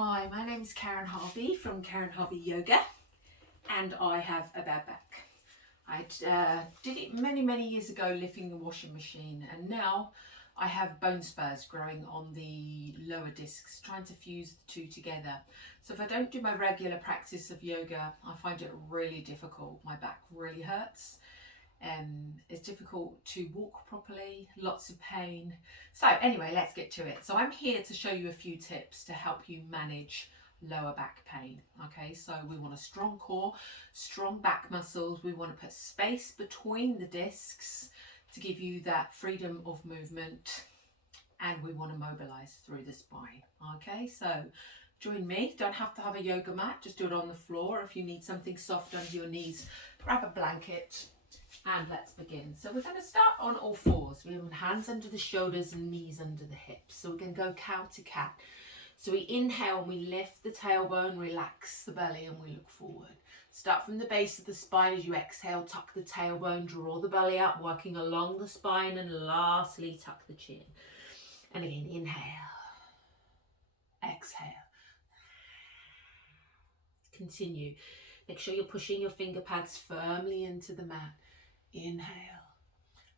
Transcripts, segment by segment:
Hi, my name is Karen Harvey from Karen Harvey Yoga, and I have a bad back. I did it many years ago lifting the washing machine, and now I have bone spurs growing on the lower discs, trying to fuse the two together. So if I don't do my regular practice of yoga, I find it really difficult. My back really hurts. It's difficult to walk properly, lots of pain. So anyway, let's get to it. So I'm here to show you a few tips to help you manage lower back pain. Okay, so we want a strong core, strong back muscles. We want to put space between the discs to give you that freedom of movement, and we want to mobilize through the spine. Okay, so join me. Don't have to have a yoga mat, just do it on the floor. If you need something soft under your knees, grab a blanket. And let's begin. So we're going to start on all fours. We have hands under the shoulders and knees under the hips. So we're going to go cow to cat. So we inhale and we lift the tailbone, relax the belly, and we look forward. Start from the base of the spine. As you exhale, tuck the tailbone, draw the belly up, working along the spine, and lastly tuck the chin. And again, inhale, exhale. Continue. Make sure you're pushing your finger pads firmly into the mat. Inhale,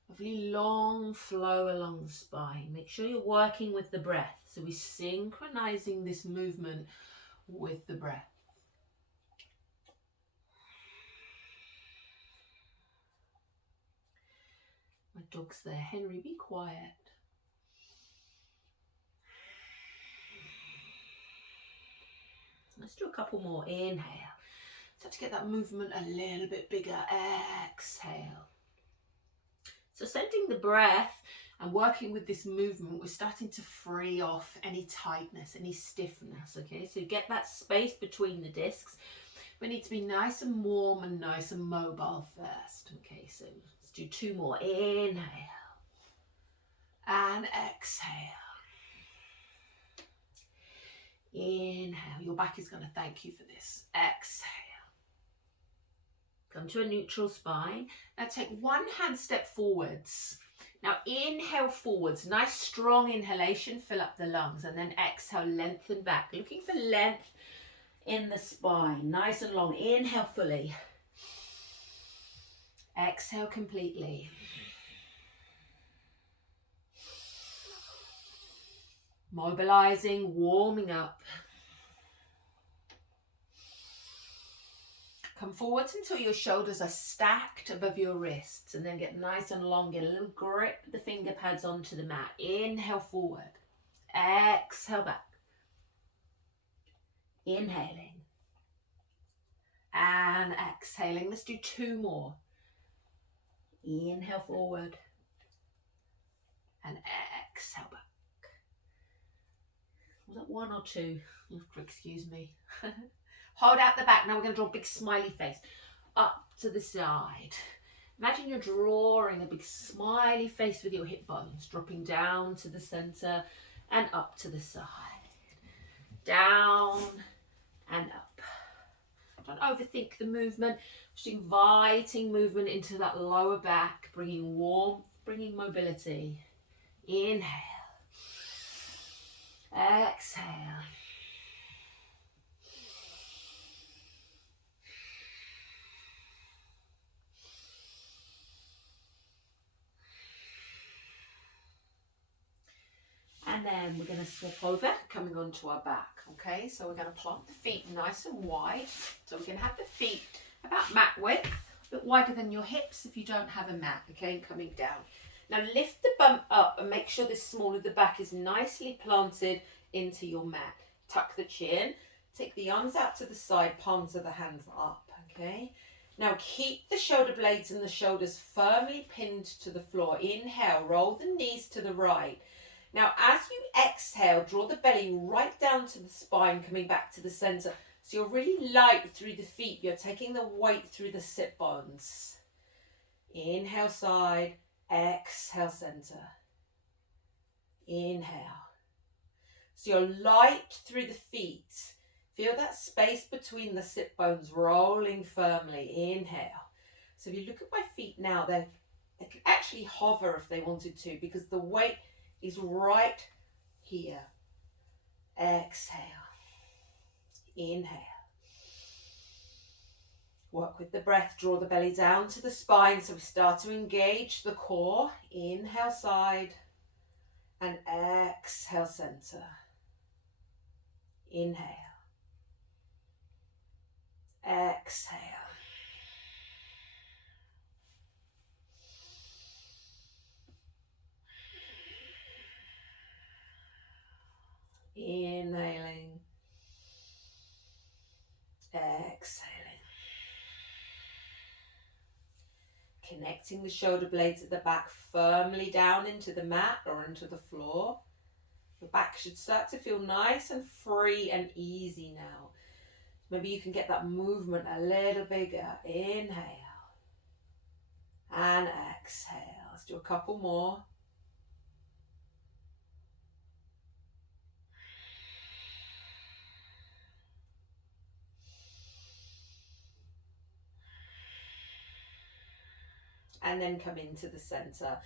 lovely long flow along the spine. Make sure you're working with the breath. So we're synchronizing this movement with the breath. My dog's there. Henry, be quiet. Let's do a couple more. Inhale. Start to get that movement a little bit bigger. Exhale. So sending the breath and working with this movement, we're starting to free off any tightness, any stiffness, okay? So get that space between the discs. We need to be nice and warm and nice and mobile first, okay? So let's do two more. Inhale and exhale. Inhale. Your back is going to thank you for this. Exhale. Come to a neutral spine. Now take one hand step forwards. Now inhale forwards, nice strong inhalation, fill up the lungs, and then exhale, lengthen back. Looking for length in the spine, nice and long. Inhale fully. Exhale completely. Mobilizing, warming up. Come forwards until your shoulders are stacked above your wrists, and then get nice and long. Get a little grip the finger pads onto the mat. Inhale forward. Exhale back. Inhaling. And exhaling. Let's do two more. Inhale forward. And exhale back. Was that one or two? Excuse me. Hold out the back. Now we're going to draw a big smiley face up to the side. Imagine you're drawing a big smiley face with your hip bones, dropping down to the center and up to the side. Down and up. Don't overthink the movement. Just inviting movement into that lower back, bringing warmth, bringing mobility. Inhale. Exhale. And then we're going to swap over, coming onto our back, okay? So we're going to plant the feet nice and wide. So we're going to have the feet about mat width, a bit wider than your hips if you don't have a mat, okay? And coming down. Now lift the bum up and make sure the small of the back is nicely planted into your mat. Tuck the chin, take the arms out to the side, palms of the hands up, okay? Now keep the shoulder blades and the shoulders firmly pinned to the floor. Inhale, roll the knees to the right. Now, as you exhale, draw the belly right down to the spine, coming back to the center. So you're really light through the feet. You're taking the weight through the sit bones. Inhale side, exhale center. Inhale. So you're light through the feet. Feel that space between the sit bones rolling firmly. Inhale. So if you look at my feet now, they could actually hover if they wanted to, because the weight is right here. Exhale. Inhale. Work with the breath. Draw the belly down to the spine so we start to engage the core. Inhale, side. And exhale, center. Inhale. Exhale. Inhaling. Exhaling. Connecting the shoulder blades at the back firmly down into the mat or into the floor. The back should start to feel nice and free and easy now. Maybe you can get that movement a little bigger. Inhale. And exhale. Let's do a couple more. And then come into the center.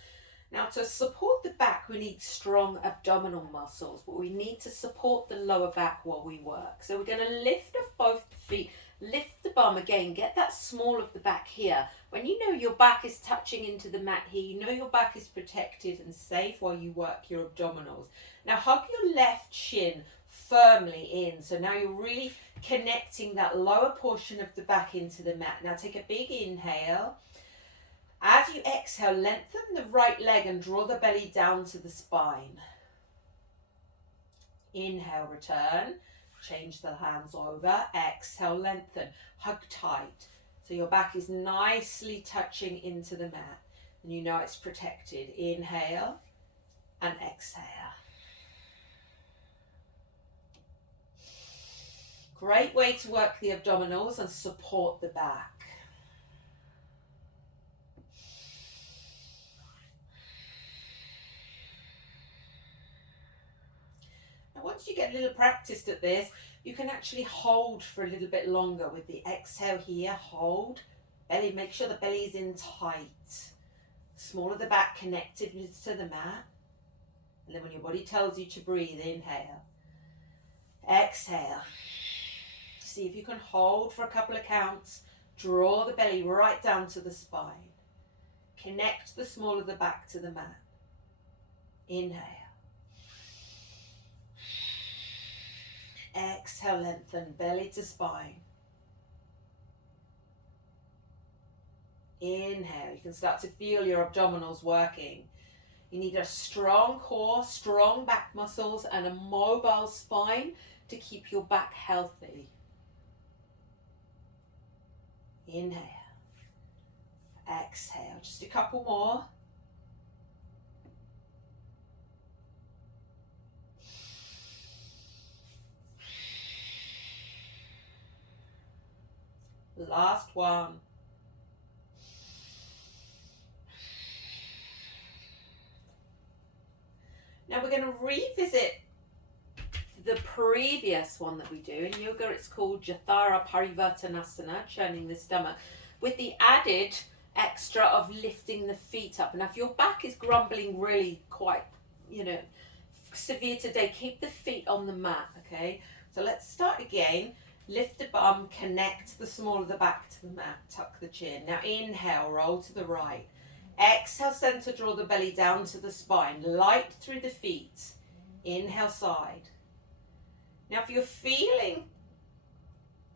Now, to support the back, we need strong abdominal muscles, but we need to support the lower back while we work. So we're going to lift off both feet, lift the bum again, get that small of the back here. When you know your back is touching into the mat here, you know your back is protected and safe while you work your abdominals. Now hug your left shin firmly in. So now you're really connecting that lower portion of the back into the mat. Now take a big inhale. As you exhale, lengthen the right leg and draw the belly down to the spine. Inhale, return. Change the hands over. Exhale, lengthen. Hug tight. So your back is nicely touching into the mat. And you know it's protected. Inhale and exhale. Great way to work the abdominals and support the back. Once you get a little practiced at this, you can actually hold for a little bit longer with the exhale here. Hold. Belly, make sure the belly is in tight. Smaller the back connected to the mat. And then when your body tells you to breathe, inhale. Exhale. See if you can hold for a couple of counts. Draw the belly right down to the spine. Connect the small of the back to the mat. Inhale. Exhale, lengthen, belly to spine. Inhale, you can start to feel your abdominals working. You need a strong core, strong back muscles, and a mobile spine to keep your back healthy. Inhale. Exhale, just a couple more. Last one. Now we're going to revisit the previous one that we do. In yoga it's called Jathara Parivartanasana, churning the stomach, with the added extra of lifting the feet up. Now if your back is grumbling really quite, severe today, keep the feet on the mat, okay? So let's start again. Lift the bum, connect the small of the back to the mat, tuck the chin. Now inhale, roll to the right. Exhale, center, draw the belly down to the spine, light through the feet. Inhale, side. Now if you're feeling,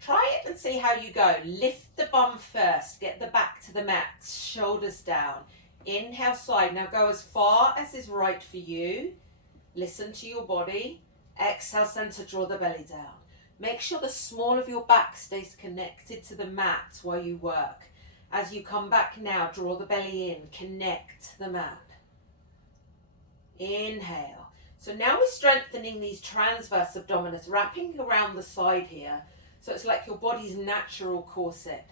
try it and see how you go. Lift the bum first, get the back to the mat, shoulders down. Inhale, side. Now go as far as is right for you. Listen to your body. Exhale, center, draw the belly down. Make sure the small of your back stays connected to the mat while you work. As you come back now, draw the belly in, connect the mat. Inhale. So now we're strengthening these transverse abdominis, wrapping around the side here. So it's like your body's natural corset.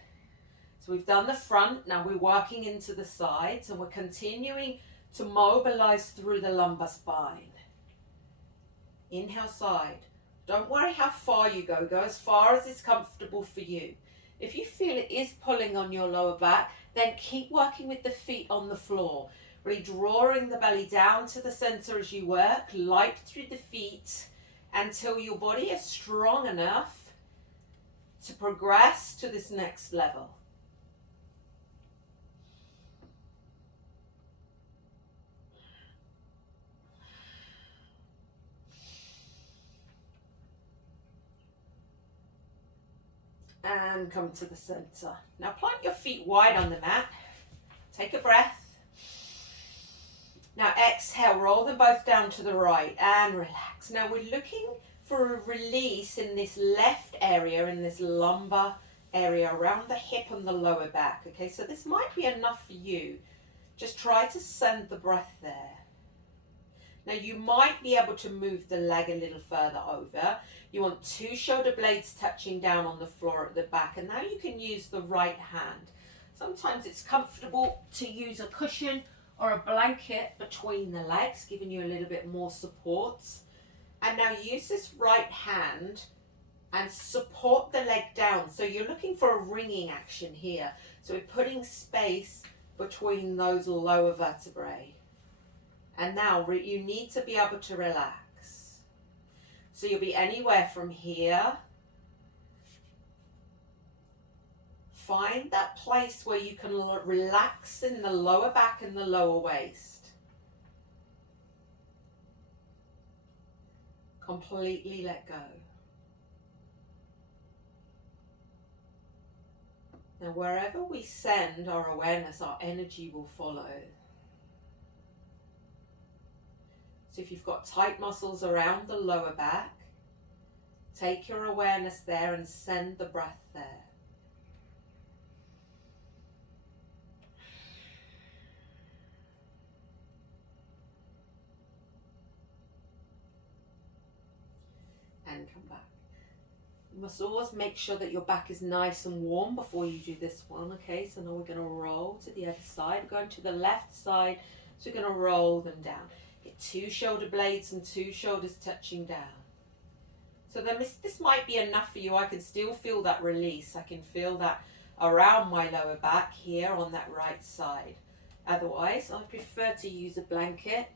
So we've done the front, now we're working into the sides, and we're continuing to mobilize through the lumbar spine. Inhale, side. Don't worry how far you go. Go as far as is comfortable for you. If you feel it is pulling on your lower back, then keep working with the feet on the floor. Really drawing the belly down to the center as you work. Light through the feet until your body is strong enough to progress to this next level. And come to the center. Now plant your feet wide on the mat. Take a breath. Now exhale, roll them both down to the right and relax. Now we're looking for a release in this left area, in this lumbar area around the hip and the lower back. Okay, so this might be enough for you. Just try to send the breath there. Now you might be able to move the leg a little further over. You want 2 shoulder blades touching down on the floor at the back, and now you can use the right hand. Sometimes it's comfortable to use a cushion or a blanket between the legs, giving you a little bit more support. And now use this right hand and support the leg down. So you're looking for a ringing action here. So we're putting space between those lower vertebrae. And now you need to be able to relax. So you'll be anywhere from here. Find that place where you can relax in the lower back and the lower waist. Completely let go. Now wherever we send our awareness, our energy will follow. So if you've got tight muscles around the lower back, take your awareness there and send the breath there. And come back. You must always make sure that your back is nice and warm before you do this one, okay? So now we're going to roll to the other side. We're going to the left side, so we're going to roll them down. Get 2 shoulder blades and 2 shoulders touching down. So then this might be enough for you. I can still feel that release. I can feel that around my lower back here on that right side. Otherwise, I prefer to use a blanket.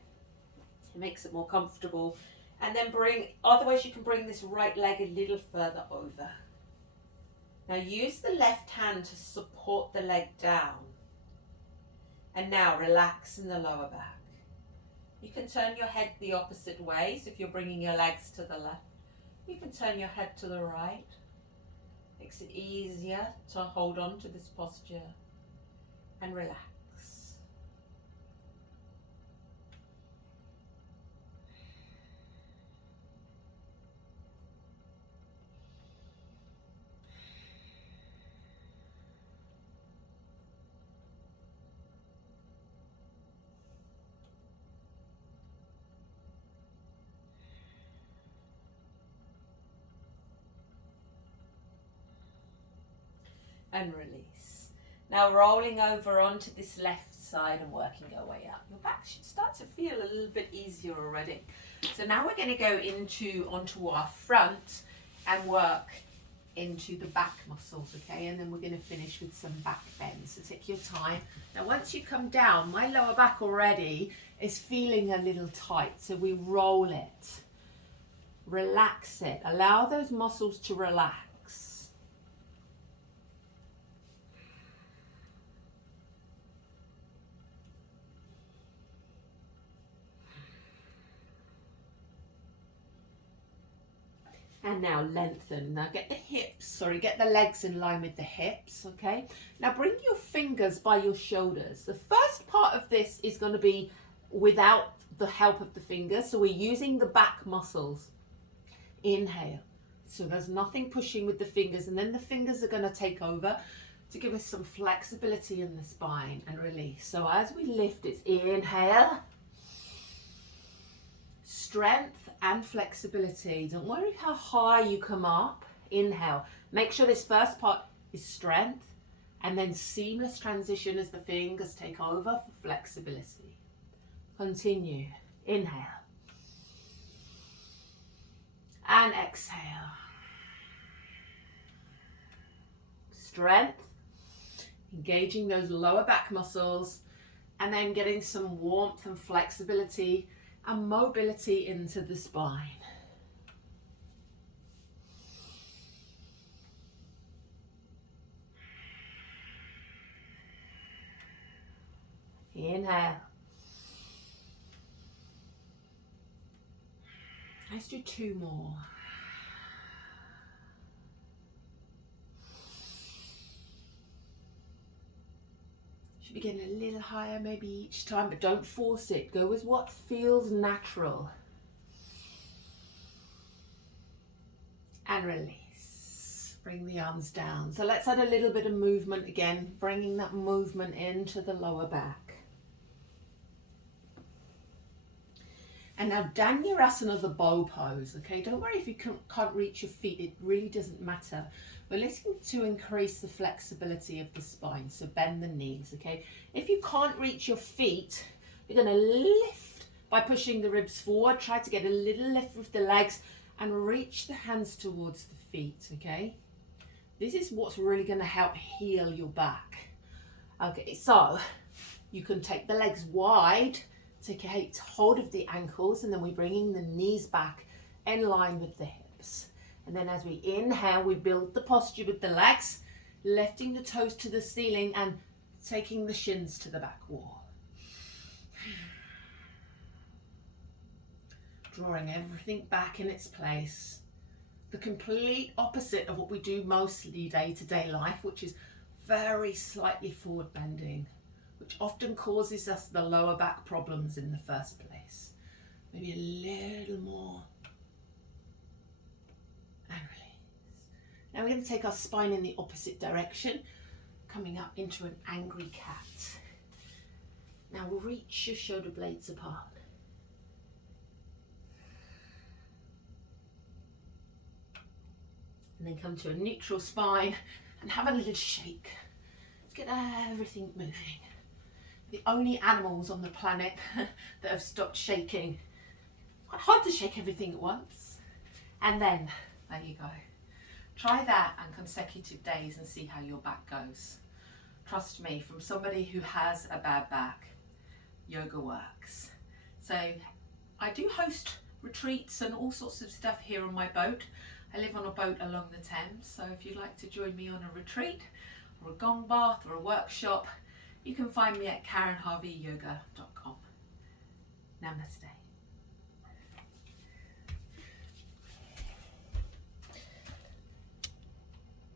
It makes it more comfortable. And then otherwise you can bring this right leg a little further over. Now use the left hand to support the leg down. And now relax in the lower back. You can turn your head the opposite way. So if you're bringing your legs to the left, you can turn your head to the right. Makes it easier to hold on to this posture and relax. And release. Now rolling over onto this left side and working our way up. Your back should start to feel a little bit easier already. So now we're going to go onto our front and work into the back muscles, okay? And then we're going to finish with some back bends. So take your time. Now once you come down, my lower back already is feeling a little tight. So we roll it, relax it, allow those muscles to relax. And now lengthen. Now get the legs in line with the hips, okay? Now bring your fingers by your shoulders. The first part of this is going to be without the help of the fingers. So we're using the back muscles. Inhale. So there's nothing pushing with the fingers, and then the fingers are going to take over to give us some flexibility in the spine and release. So as we lift, it's inhale, strength and flexibility. Don't worry how high you come up. Inhale. Make sure this first part is strength, and then seamless transition as the fingers take over for flexibility. Continue. Inhale. And exhale. Strength. Engaging those lower back muscles, and then getting some warmth and flexibility and mobility into the spine. Inhale. Let's do 2 more. Should be getting a little higher maybe each time, but don't force it. Go with what feels natural. And release. Bring the arms down. So let's add a little bit of movement again, bringing that movement into the lower back. And now Dhanurasana, the bow pose, okay? Don't worry if you can't reach your feet, it really doesn't matter. We're looking to increase the flexibility of the spine, so bend the knees, okay? If you can't reach your feet, you're gonna lift by pushing the ribs forward, try to get a little lift with the legs and reach the hands towards the feet, okay? This is what's really gonna help heal your back. Okay, so you can take the legs wide, take hold of the ankles, and then we're bringing the knees back in line with the hips. And then as we inhale, we build the posture with the legs, lifting the toes to the ceiling and taking the shins to the back wall. Drawing everything back in its place. The complete opposite of what we do mostly day-to-day life, which is very slightly forward bending, which often causes us the lower back problems in the first place. Maybe a little more. And release. Now we're going to take our spine in the opposite direction, coming up into an angry cat. Now we'll reach your shoulder blades apart. And then come to a neutral spine and have a little shake. Let's get everything moving. The only animals on the planet that have stopped shaking. Quite hard to shake everything at once. And then, there you go. Try that on consecutive days and see how your back goes. Trust me, from somebody who has a bad back, yoga works. So I do host retreats and all sorts of stuff here on my boat. I live on a boat along the Thames, so if you'd like to join me on a retreat or a gong bath or a workshop, you can find me at KarenHarveyYoga.com. Namaste.